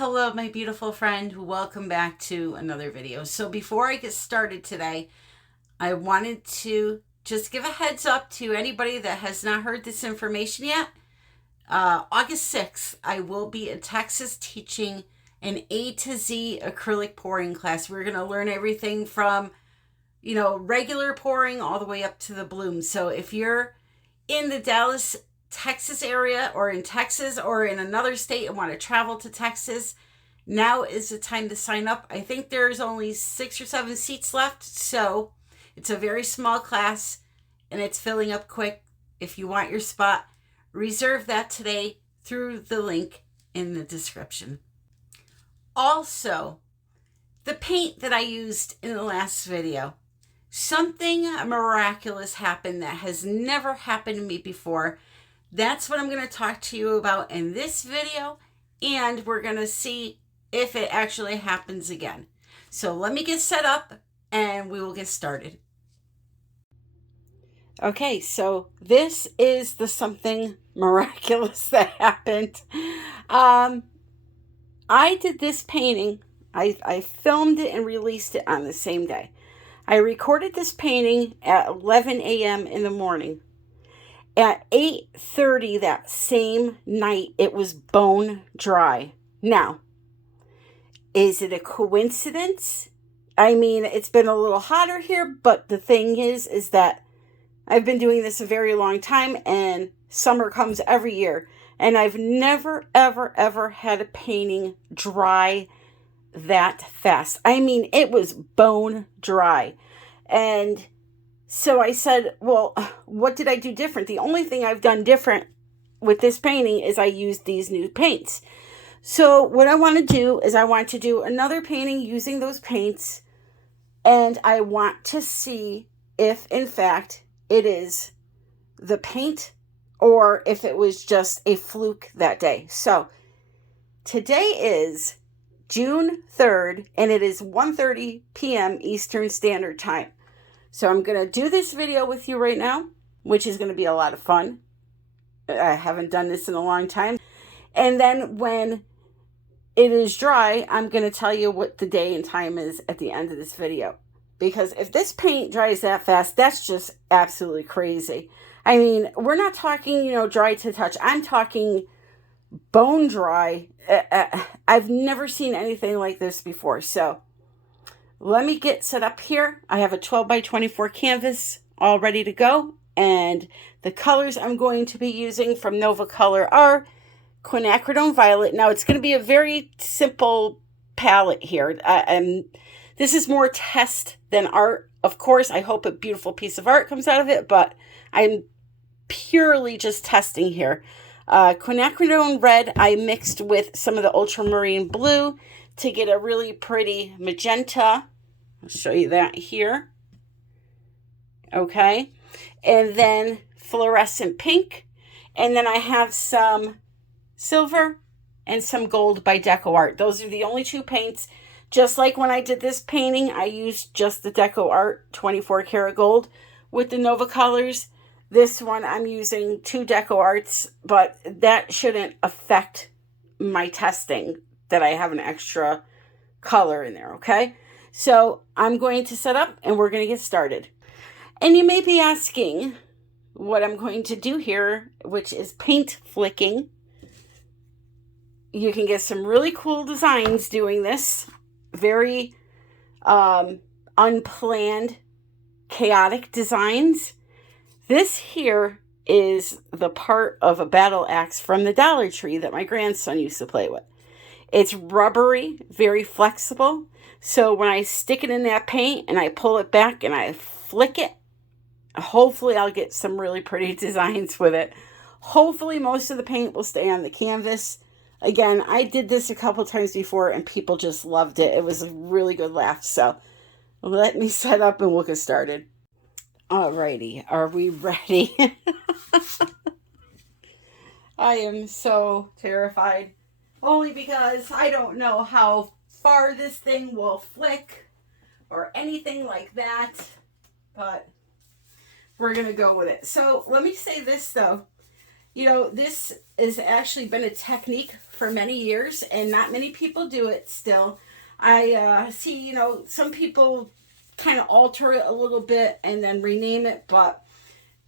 Hello, my beautiful friend. Welcome back to another video. So before I get started today, I wanted to just give a heads up to anybody that has not heard this information yet. August 6th, I will be in Texas teaching an A to Z acrylic pouring class. We're going to learn everything from, regular pouring all the way up to the bloom. So if you're in the Dallas, Texas area or in Texas or in another state and want to travel to Texas, now is the time to sign up. I think there's only 6 or 7 seats left, so it's a very small class and it's filling up quick. If you want your spot, reserve that today through the link in the description. Also, the paint that I used in the last video, something miraculous happened that has never happened to me before. That's what I'm going to talk to you about in this video, and we're going to see if it actually happens again. So let me get set up and we will get started. Okay, so this is the something miraculous that happened. I did this painting. I filmed it and released it on the same day. I recorded this painting at 11 a.m. in the morning. At 8:30 that same night, it was bone dry. Now, is it a coincidence? I mean, it's been a little hotter here, but the thing is that I've been doing this a very long time, and summer comes every year, and I've never, ever, ever had a painting dry that fast. I mean, it was bone dry. And so I said, well, what did I do different? The only thing I've done different with this painting is I used these new paints. So what I want to do is I want to do another painting using those paints, and I want to see if, in fact, it is the paint or if it was just a fluke that day. So today is June 3rd, and it is 1:30 p.m. Eastern Standard Time. So I'm going to do this video with you right now, which is going to be a lot of fun. I haven't done this in a long time. And then when it is dry, I'm going to tell you what the day and time is at the end of this video. Because if this paint dries that fast, that's just absolutely crazy. I mean, we're not talking, dry to touch. I'm talking bone dry. I've never seen anything like this before. So let me get set up here. I have a 12 by 24 canvas all ready to go. And the colors I'm going to be using from Nova Color are quinacridone violet. Now, it's going to be a very simple palette here. This is more test than art. Of course, I hope a beautiful piece of art comes out of it, but I'm purely just testing here. Quinacridone red I mixed with some of the ultramarine blue to get a really pretty magenta. I'll show you that here. Okay. And then fluorescent pink. And then I have some silver and some gold by Deco Art. Those are the only 2 paints. Just like when I did this painting, I used just the Deco Art 24 karat gold with the Nova colors. This one I'm using 2 Deco Arts, but that shouldn't affect my testing that I have an extra color in there, okay? So I'm going to set up and we're going to get started. And you may be asking what I'm going to do here, which is paint flicking. You can get some really cool designs doing this. Very unplanned, chaotic designs. This here is the part of a battle axe from the Dollar Tree that my grandson used to play with. It's rubbery, very flexible. So when I stick it in that paint and I pull it back and I flick it, hopefully I'll get some really pretty designs with it. Hopefully most of the paint will stay on the canvas. Again, I did this a couple times before and people just loved it. It was a really good laugh. So let me set up and we'll get started. Alrighty, are we ready? I am so terrified. Only because I don't know how far this thing will flick or anything like that. But we're going to go with it. So let me say this though. You know, this has actually been a technique for many years, and not many people do it still. I see, you know, some people kind of alter it a little bit and then rename it, but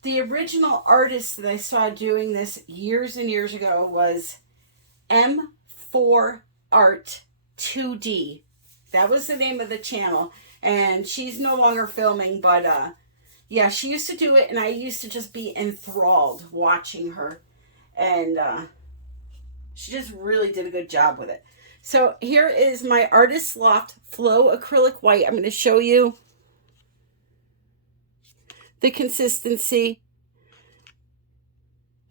the original artist that I saw doing this years and years ago was M4 Art 2D. That was the name of the channel, and she's no longer filming, but yeah, she used to do it, and I used to just be enthralled watching her, and she just really did a good job with it. So here is my Artist Loft Flow Acrylic White. I'm going to show you the consistency.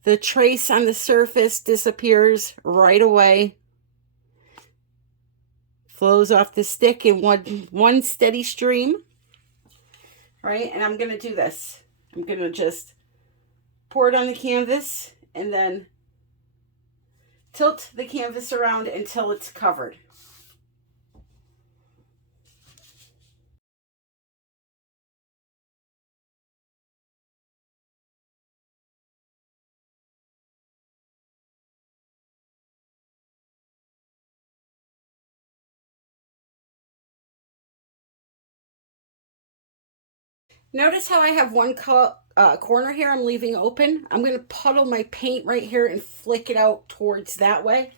The trace on the surface disappears right away. Flows off the stick in one steady stream. Right, and I'm going to do this. I'm going to just pour it on the canvas and then tilt the canvas around until it's covered. Notice how I have one corner here I'm leaving open. I'm going to puddle my paint right here and flick it out towards that way.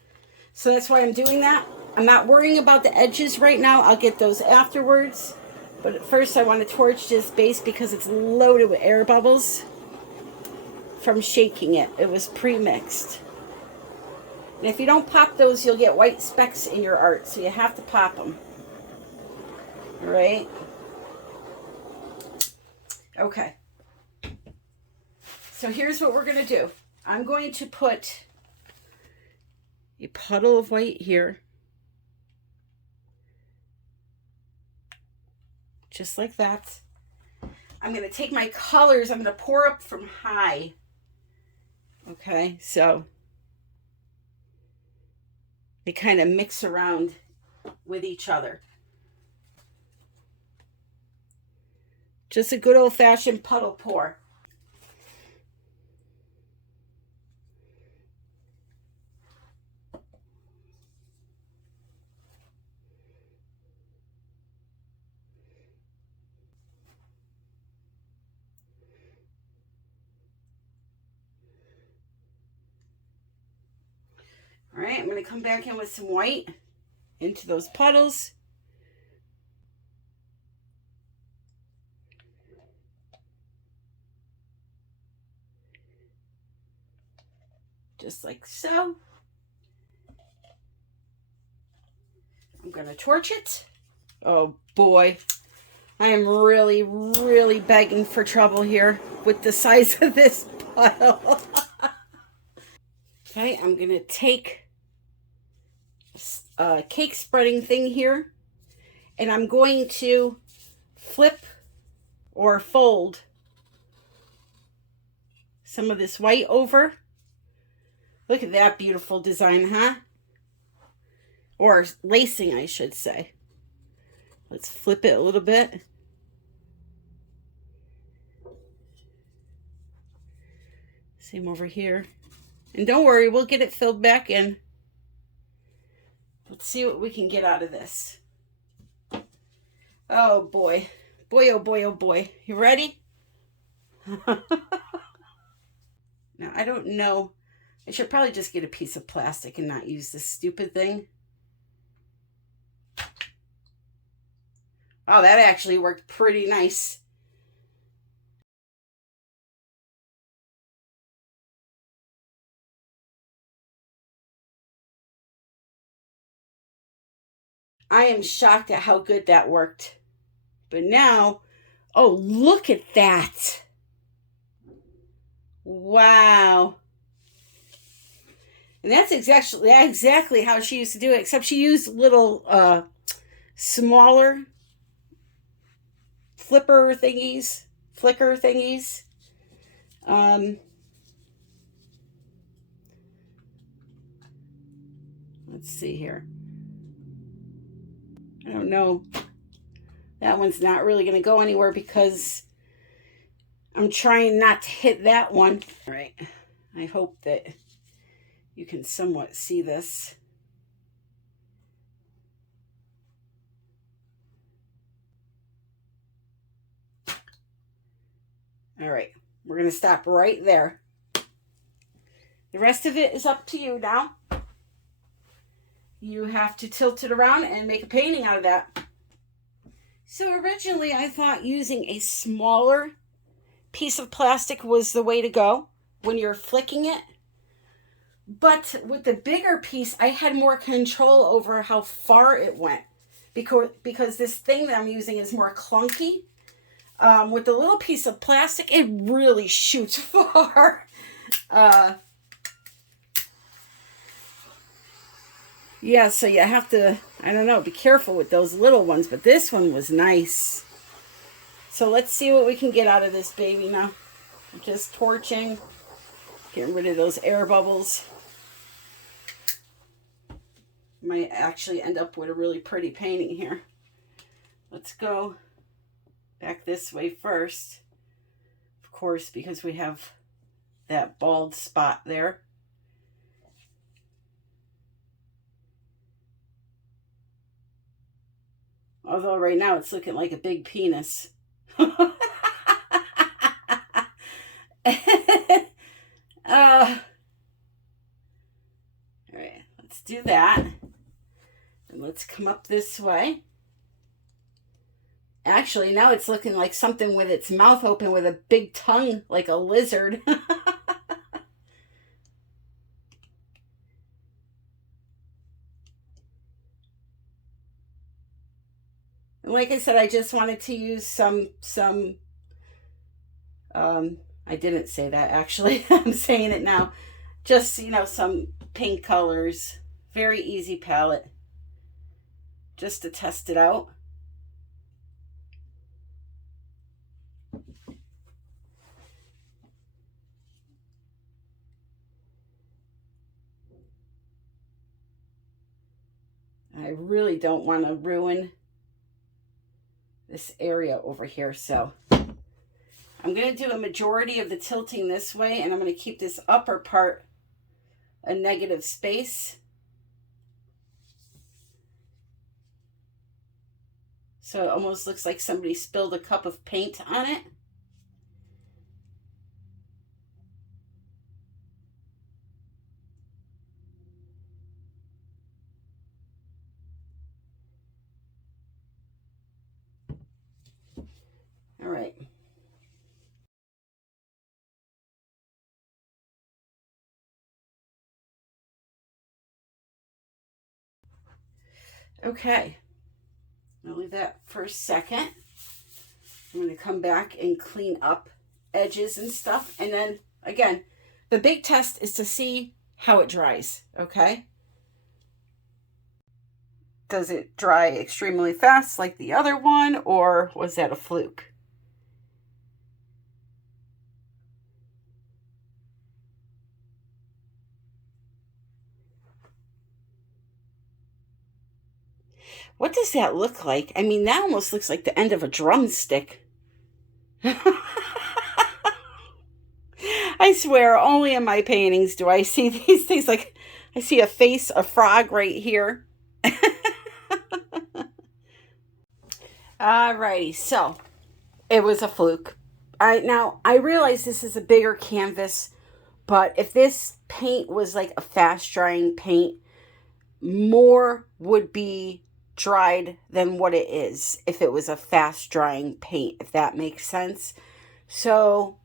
So that's why I'm doing that. I'm not worrying about the edges right now. I'll get those afterwards. But at first I want to torch this base because it's loaded with air bubbles from shaking it. It was pre-mixed. And if you don't pop those, you'll get white specks in your art. So you have to pop them. All right? Okay. So here's what we're going to do. I'm going to put a puddle of white here. Just like that. I'm going to take my colors. I'm going to pour up from high. Okay, so they kind of mix around with each other. Just a good old-fashioned puddle pour. All right, I'm going to come back in with some white into those puddles. Just like so. I'm going to torch it. Oh boy, I am really, really begging for trouble here with the size of this puddle. Okay, I'm going to take a cake spreading thing here, and I'm going to flip or fold some of this white over. Look at that beautiful design, huh? Or lacing, I should say. Let's flip it a little bit. Same over here. And don't worry, we'll get it filled back in. Let's see what we can get out of this. Oh boy. Boy, oh boy, oh boy. You ready? Now, I don't know. I should probably just get a piece of plastic and not use this stupid thing. Oh, that actually worked pretty nice. I am shocked at how good that worked. But now, oh, look at that. Wow. And that's exactly how she used to do it, except she used little smaller flicker thingies. Let's see here. I don't know. That one's not really going to go anywhere because I'm trying not to hit that one. All right. I hope that you can somewhat see this. All right, we're going to stop right there. The rest of it is up to you now. You have to tilt it around and make a painting out of that. So originally I thought using a smaller piece of plastic was the way to go when you're flicking it. But with the bigger piece, I had more control over how far it went. Because this thing that I'm using is more clunky. With the little piece of plastic, it really shoots far. Yeah, so you have to, I don't know, be careful with those little ones. But this one was nice. So let's see what we can get out of this baby now. Just torching, getting rid of those air bubbles. Might actually end up with a really pretty painting here. Let's go back this way first. Of course, because we have that bald spot there. Although right now it's looking like a big penis. All right, let's do that. And let's come up this way. Actually, now it's looking like something with its mouth open with a big tongue, like a lizard. And like I said, I just wanted to use some I didn't say that actually. I'm saying it now. Just, some pink colors. Very easy palette. Just to test it out. I really don't want to ruin this area over here, so I'm going to do a majority of the tilting this way, and I'm going to keep this upper part a negative space. So it almost looks like somebody spilled a cup of paint on it. All right. Okay. I'll leave that for a second. I'm going to come back and clean up edges and stuff. And then, again, the big test is to see how it dries, okay? Does it dry extremely fast like the other one, or was that a fluke? What does that look like? I mean, that almost looks like the end of a drumstick. I swear, only in my paintings do I see these things. Like, I see a face, a frog right here. Alrighty, so it was a fluke. Now I realize this is a bigger canvas, but if this paint was like a fast drying paint, more would be dried than what it is if it was a fast drying paint, if that makes sense. So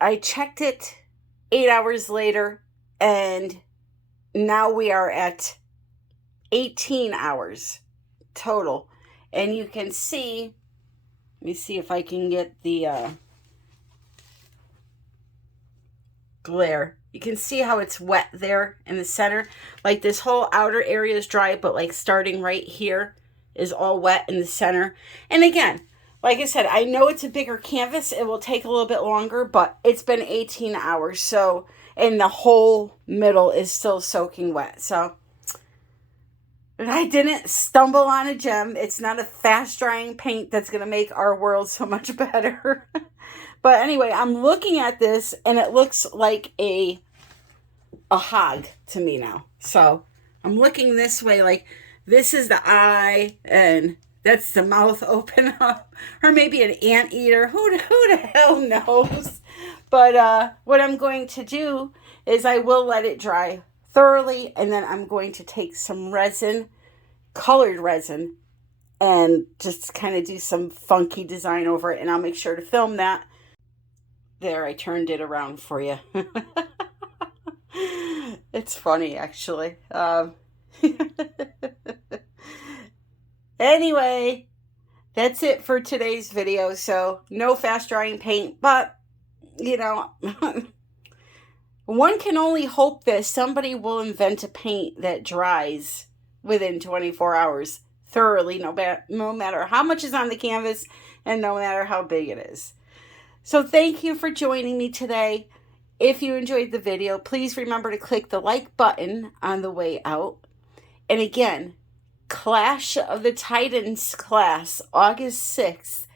I checked it 8 hours later, and now we are at 18 hours total. And you can see, let me see if I can get the glare. You can see how it's wet there in the center. Like this whole outer area is dry, but like starting right here is all wet in the center. And again, like I said, I know it's a bigger canvas. It will take a little bit longer, but it's been 18 hours. So, and the whole middle is still soaking wet. So I didn't stumble on a gem. It's not a fast drying paint that's going to make our world so much better. But anyway, I'm looking at this and it looks like a hog to me now. So I'm looking this way, like this is the eye and that's the mouth open up, or maybe an anteater. Who the hell knows? But what I'm going to do is I will let it dry thoroughly, and then I'm going to take some resin, colored resin, and just kind of do some funky design over it, and I'll make sure to film that. There, I turned it around for you. It's funny, actually. Anyway, that's it for today's video. So, no fast drying paint, but, you know, one can only hope that somebody will invent a paint that dries within 24 hours thoroughly, no matter how much is on the canvas and no matter how big it is. So thank you for joining me today. If you enjoyed the video, please remember to click the like button on the way out. And again, Clash of the Titans class, August 6th,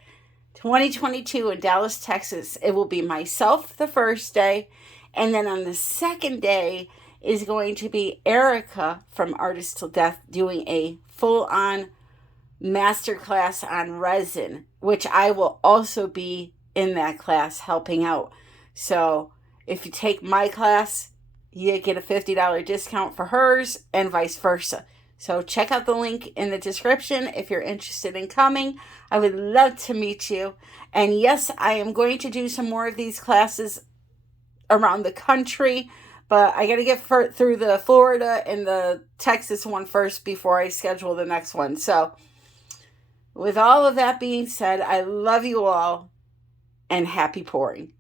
2022 in Dallas, Texas. It will be myself the first day, and then on the second day is going to be Erica from Artist Till Death doing a full-on masterclass on resin, which I will also be in that class helping out. So if you take my class, you get a $50 discount for hers and vice versa. So check out the link in the description if you're interested in coming. I would love to meet you. And yes, I am going to do some more of these classes around the country, but I got to get through the Florida and the Texas one first before I schedule the next one. So with all of that being said, I love you all and happy pouring.